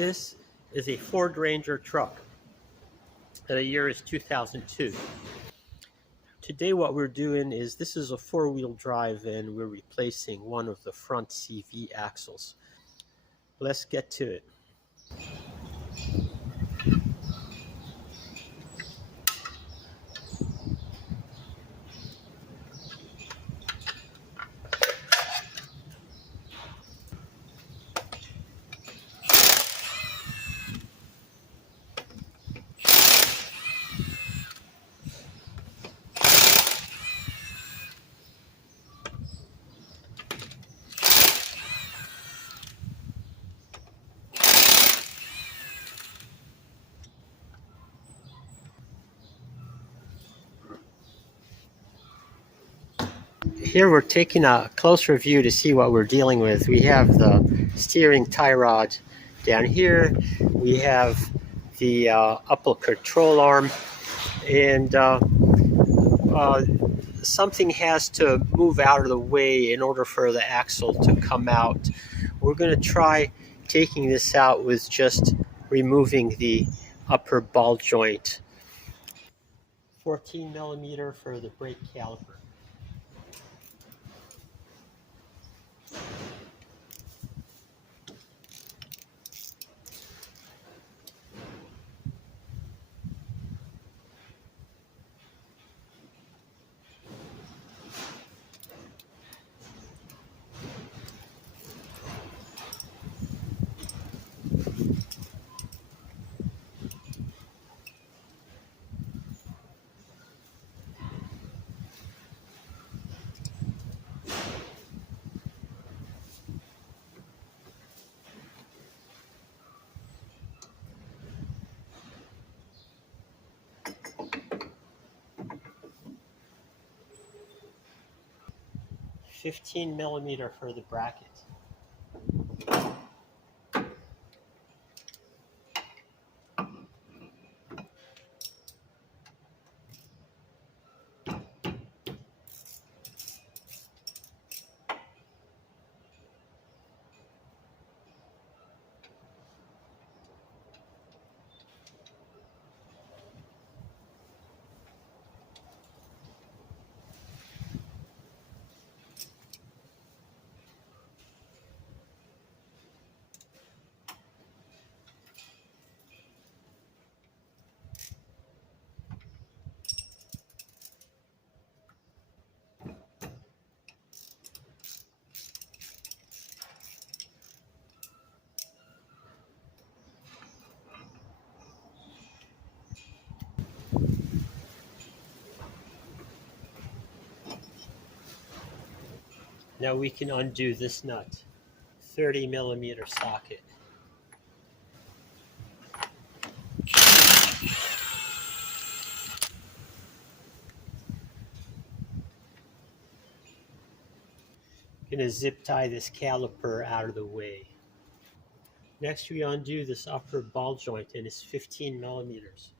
This is a Ford Ranger truck. The year is 2002. Today what we're doing is, this is a four-wheel drive and we're replacing one of the front CV axles. Let's get to it. Here we're taking a closer view to see what we're dealing with. We have the steering tie rod down here. We have the upper control arm, and something has to move out of the way in order for the axle to come out. We're going to try taking this out with just removing the upper ball joint. 14 millimeter for the brake caliper. $15 millimeter for the bracket. Now we can undo this nut. 30 millimeter socket. Gonna zip tie this caliper out of the way. Next we undo this upper ball joint, and it's 15 millimeters.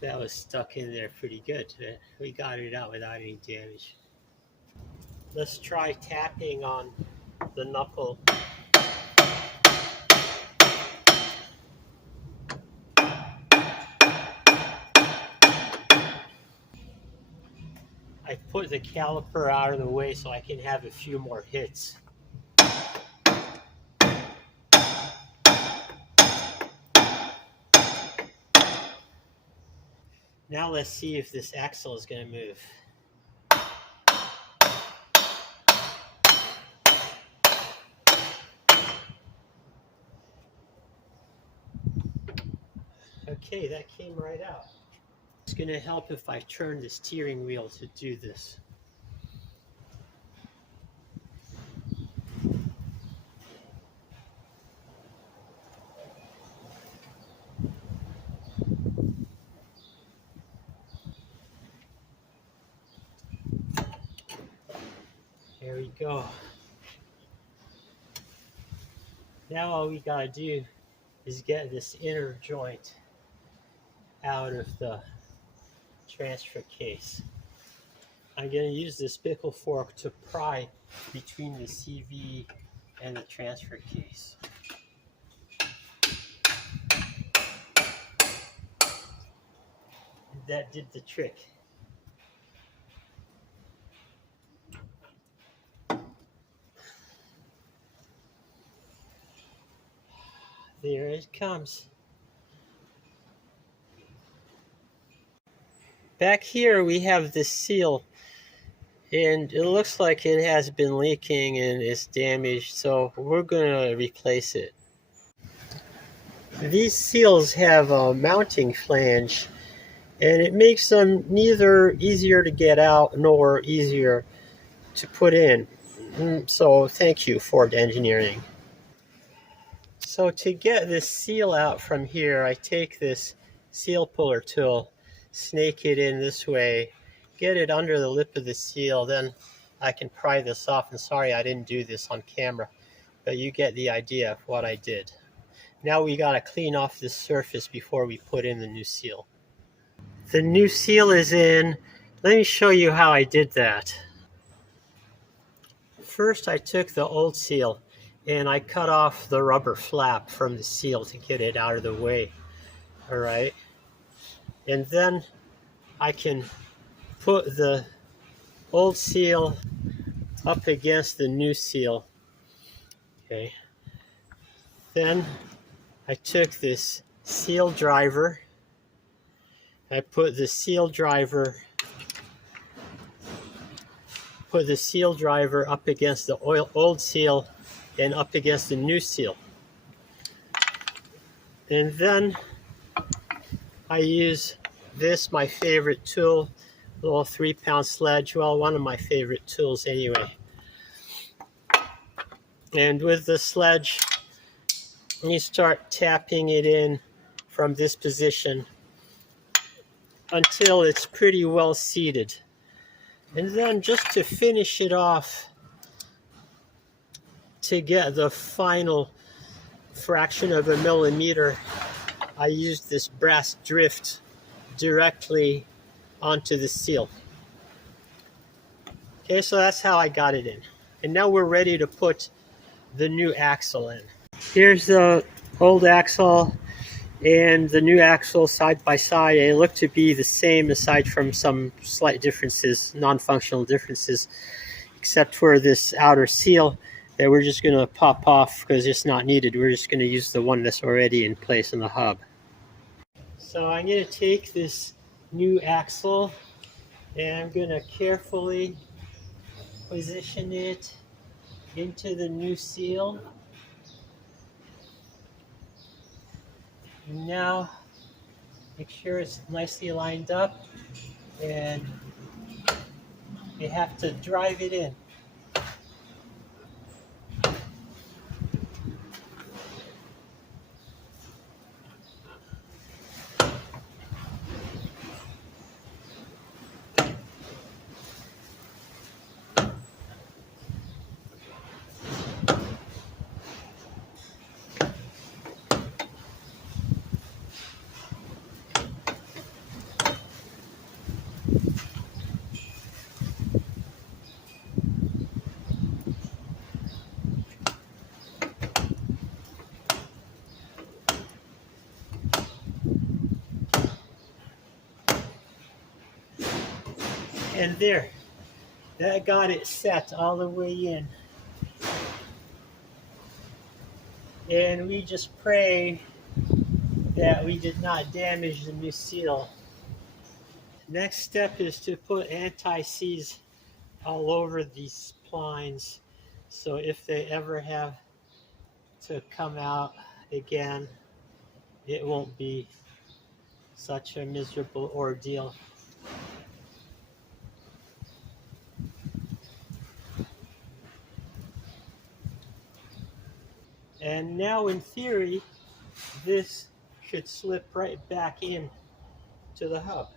That was stuck in there pretty good. We got it out without any damage. Let's try tapping on the knuckle. I put the caliper out of the way so I can have a few more hits. Now let's see if this axle is going to move. Okay, that came right out. It's going to help if I turn the steering wheel to do this. There we go. Now all we gotta do is get this inner joint out of the transfer case. I'm gonna use this pickle fork to pry between the CV and the transfer case. That did the trick. There it comes. Back here we have this seal, and it looks like it has been leaking and is damaged, so we're gonna replace it. These seals have a mounting flange, and it makes them neither easier to get out nor easier to put in. So thank you, Ford Engineering. So to get this seal out from here, I take this seal puller tool, snake it in this way, get it under the lip of the seal, then I can pry this off. And sorry I didn't do this on camera, but you get the idea of what I did. Now we gotta clean off this surface before we put in the new seal. The new seal is in. Let me show you how I did that. First, I took the old seal and I cut off the rubber flap from the seal to get it out of the way. All right. And then I can put the old seal up against the new seal. Okay. Then I took this seal driver. I put the seal driver up against the old seal and up against the new seal. And then I use this, my favorite tool, little 3-pound sledge. Well, one of my favorite tools anyway. And with the sledge, you start tapping it in from this position until it's pretty well seated. And then just to finish it off, to get the final fraction of a millimeter, I used this brass drift directly onto the seal. Okay, so that's how I got it in. And now we're ready to put the new axle in. Here's the old axle and the new axle side by side. They look to be the same aside from some slight differences, non-functional differences, except for this outer seal that we're just going to pop off because it's not needed. We're just going to use the one that's already in place in the hub. So I'm going to take this new axle and I'm going to carefully position it into the new seal. And now make sure it's nicely lined up, and you have to drive it in. And there, that got it set all the way in. And we just pray that we did not damage the new seal. Next step is to put anti-seize all over these splines, so if they ever have to come out again, it won't be such a miserable ordeal. And now in theory, this should slip right back in to the hub.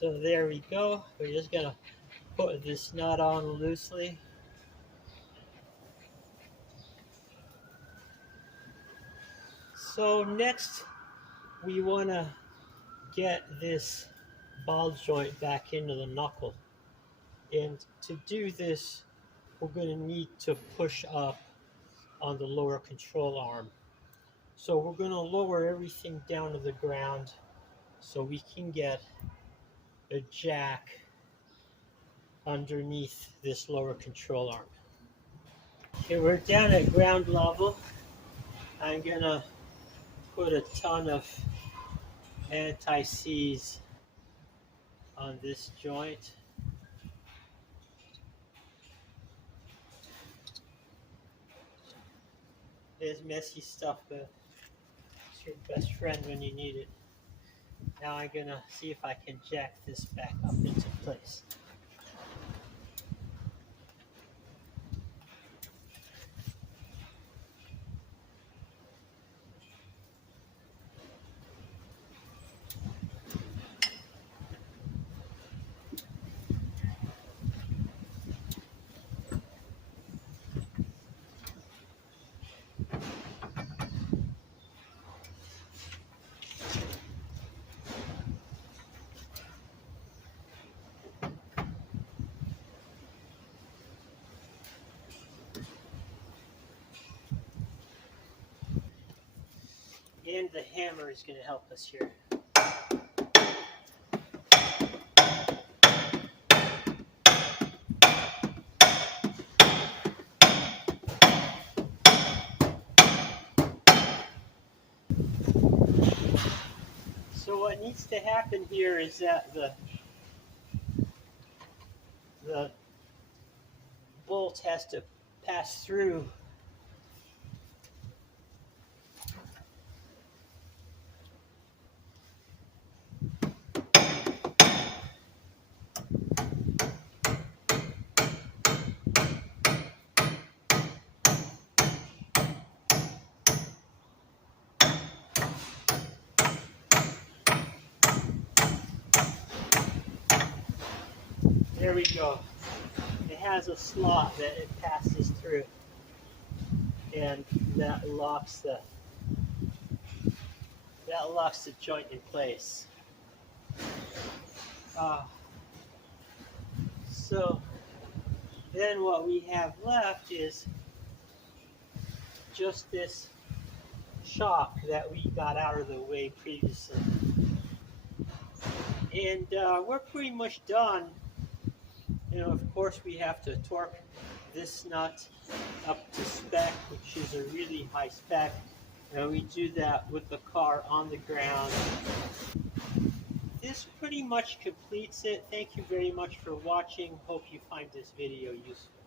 So there we go. We're just gonna put this nut on loosely. So next we want to get this ball joint back into the knuckle. And to do this, we're going to need to push up on the lower control arm. So we're going to lower everything down to the ground so we can get a jack underneath this lower control arm. Okay, we're down at ground level. I'm going to put a ton of anti-seize on this joint. There's messy stuff, but it's your best friend when you need it. Now I'm gonna see if I can jack this back up into place. And the hammer is going to help us here. So what needs to happen here is that the bolt has to pass through There we go. It has a slot that it passes through, and that locks the joint in place. So then what we have left is just this shock that we got out of the way previously. And we're pretty much done. You know, of course, we have to torque this nut up to spec, which is a really high spec. And we do that with the car on the ground. This pretty much completes it. Thank you very much for watching. Hope you find this video useful.